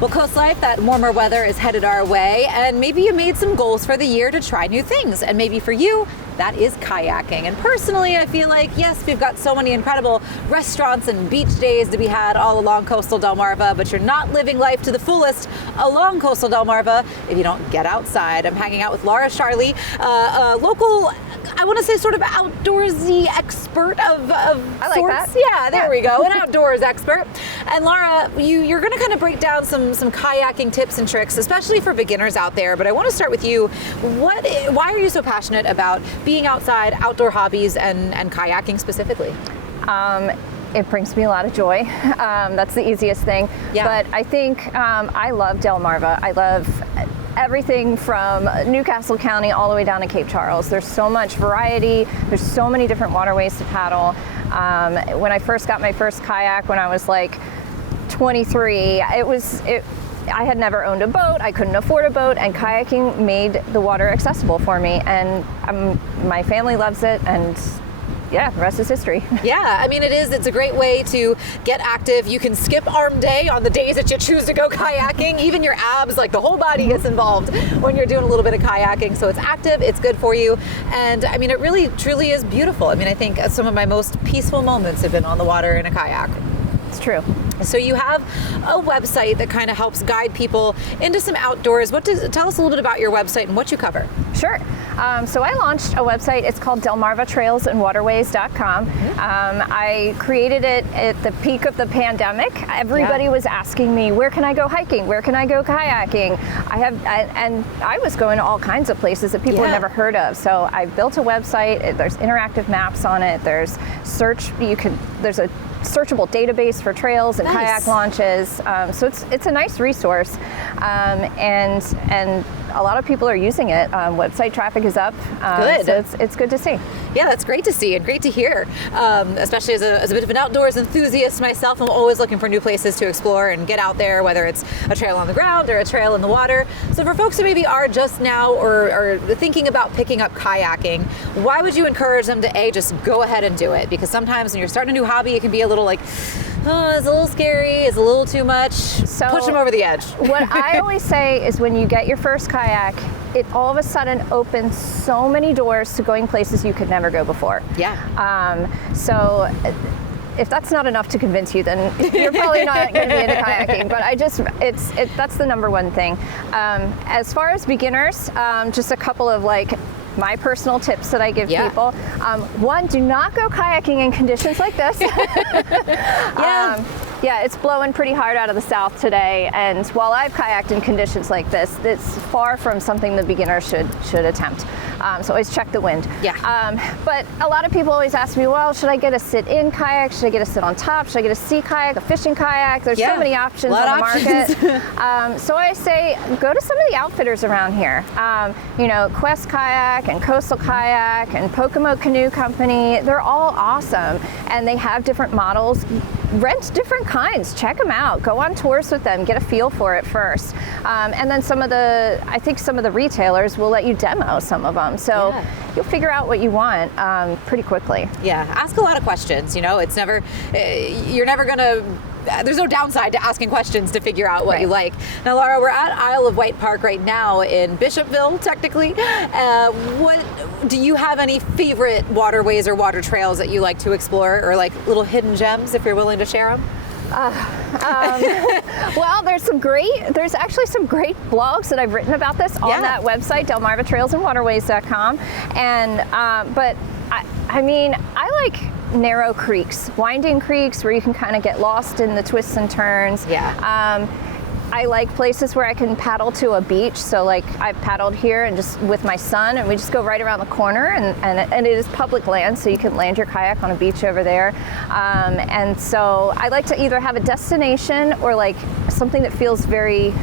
Well, CoastLife, that warmer weather is headed our way, and maybe you made some goals for the year to try new things. And maybe for you, that is kayaking. And personally, I feel like, yes, we've got so many incredible restaurants and beach days to be had all along coastal Delmarva, but you're not living life to the fullest along coastal Delmarva if you don't get outside. I'm hanging out with Laura Charlie, a local, I want to say sort of outdoorsy expert of I like sorts. that. Yeah, there we go, an outdoors expert. And Laura, you're going to kind of break down some kayaking tips and tricks, especially for beginners out there. But I want to start with you. Why are you so passionate about being outside, outdoor hobbies, and kayaking specifically? It brings me a lot of joy. That's the easiest thing. Yeah. But I think I love Delmarva. I love everything from Newcastle County all the way down to Cape Charles. There's so much variety. There's so many different waterways to paddle. When I first got my first kayak when I was like 23, I had never owned a boat. I couldn't afford a boat, and kayaking made the water accessible for me. And my family loves it, and yeah, the rest is history. Yeah, I mean, it's a great way to get active. You can skip arm day on the days that you choose to go kayaking. Even your abs, like the whole body gets involved when you're doing a little bit of kayaking. So it's active, it's good for you. And I mean, it really, truly is beautiful. I mean, I think some of my most peaceful moments have been on the water in a kayak. It's true. So you have a website that kind of helps guide people into some outdoors. Tell us a little bit about your website and what you cover. Sure. So I launched a website. It's called DelmarvaTrailsAndWaterways.com. I created it at the peak of the pandemic. Everybody was asking me, where can I go hiking? Where can I go kayaking? And I was going to all kinds of places that people had never heard of. So I built a website. There's interactive maps on it. There's there's a searchable database for trails and kayak launches. So it's a nice resource, and a lot of people are using it. Website traffic is up. Good. So it's good to see. Yeah, that's great to see and great to hear. Especially as a bit of an outdoors enthusiast myself, I'm always looking for new places to explore and get out there, whether it's a trail on the ground or a trail in the water. So for folks who maybe are just now or thinking about picking up kayaking, why would you encourage them to just go ahead and do it? Because sometimes when you're starting a new hobby, it can be a little like, oh, it's a little scary, it's a little too much. So push them over the edge. What I always say is when you get your first kayak, it all of a sudden opens so many doors to going places you could never go before. Yeah. So if that's not enough to convince you, then you're probably not going to be into kayaking. But that's the number one thing. As far as beginners, just a couple of my personal tips that I give people. One, do not go kayaking in conditions like this. It's blowing pretty hard out of the south today, and while I've kayaked in conditions like this, it's far from something the beginner should attempt. So always check the wind. But a lot of people always ask me, well, should I get a sit-in kayak? Should I get a sit on top? Should I get a sea kayak, a fishing kayak? There's so many options on the market. So I say, go to some of the outfitters around here. Quest Kayak and Coastal Kayak and Pocomo Canoe Company, they're all awesome, and they have different models. Rent different kinds, check them out, go on tours with them, get a feel for it first. And then I think some of the retailers will let you demo some of them. So you'll figure out what you want pretty quickly. Yeah, ask a lot of questions. It's never, you're never gonna, there's no downside to asking questions to figure out what you like. Now, Laura, we're at Isle of Wight Park right now in Bishopville, technically. Do you have any favorite waterways or water trails that you like to explore, or like little hidden gems, if you're willing to share them? Well, there's actually some great blogs that I've written about this on that website, DelmarvaTrailsAndWaterways.com. But I like narrow creeks, winding creeks where you can kind of get lost in the twists and turns. I like places where I can paddle to a beach. So I've paddled here and just with my son, and we just go right around the corner, and it is public land, so you can land your kayak on a beach over there. And so I like to either have a destination or something that feels very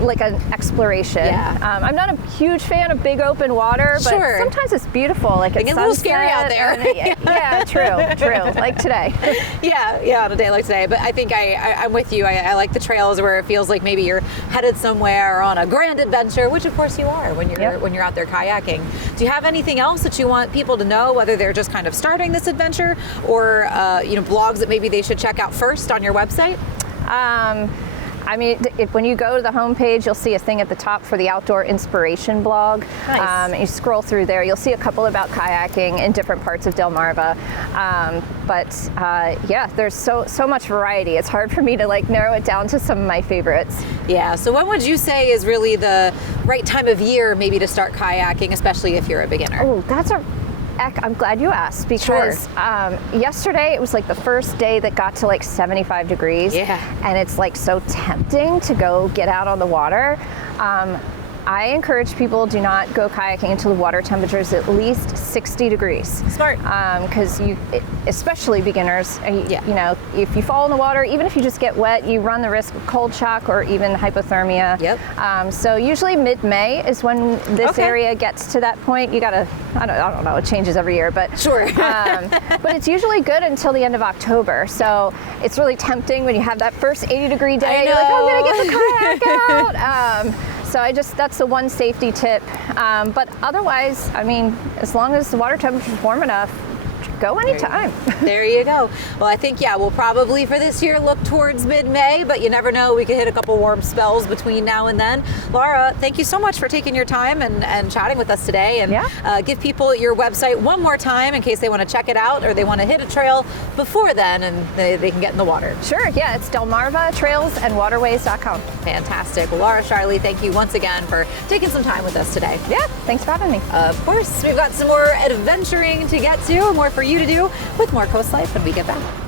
like an exploration. I'm not a huge fan of big open water, but sometimes it's beautiful. Like it's a little scary out there. True. Like today. On a day like today. But I think I'm with you. I like the trails where it feels like maybe you're headed somewhere or on a grand adventure, which of course you are when you're out there kayaking. Do you have anything else that you want people to know, whether they're just kind of starting this adventure or blogs that maybe they should check out first on your website? I mean, when you go to the homepage, you'll see a thing at the top for the Outdoor Inspiration blog. Nice. You scroll through there, you'll see a couple about kayaking in different parts of Delmarva. Yeah, there's so much variety. It's hard for me to like narrow it down to some of my favorites. Yeah, so when would you say is really the right time of year maybe to start kayaking, especially if you're a beginner? Oh, I'm glad you asked, because yesterday it was like the first day that got to like 75 degrees. Yeah. And it's like so tempting to go get out on the water. I encourage people, do not go kayaking until the water temperature is at least 60 degrees. Smart. Because especially beginners, you know, if you fall in the water, even if you just get wet, you run the risk of cold shock or even hypothermia. Yep. So usually mid-May is when this area gets to that point. You gotta, I don't know, it changes every year, but sure. But it's usually good until the end of October. So it's really tempting when you have that first 80-degree day. You're like, I'm gonna get the kayak out. So that's the one safety tip. But otherwise, I mean, as long as the water temperature is warm enough, go anytime. There you go. Well, I think, yeah, we'll probably for this year look towards mid-May, but you never know. We could hit a couple warm spells between now and then. Laura, thank you so much for taking your time and chatting with us today. And give people your website one more time in case they want to check it out or they want to hit a trail before then and they can get in the water. Sure, yeah, it's Delmarva Trails and Waterways.com. Fantastic. Well, Laura Charlie, thank you once again for taking some time with us today. Yeah, thanks for having me. Of course, we've got some more adventuring to get to, more for you to do with more Coast Life when we get back.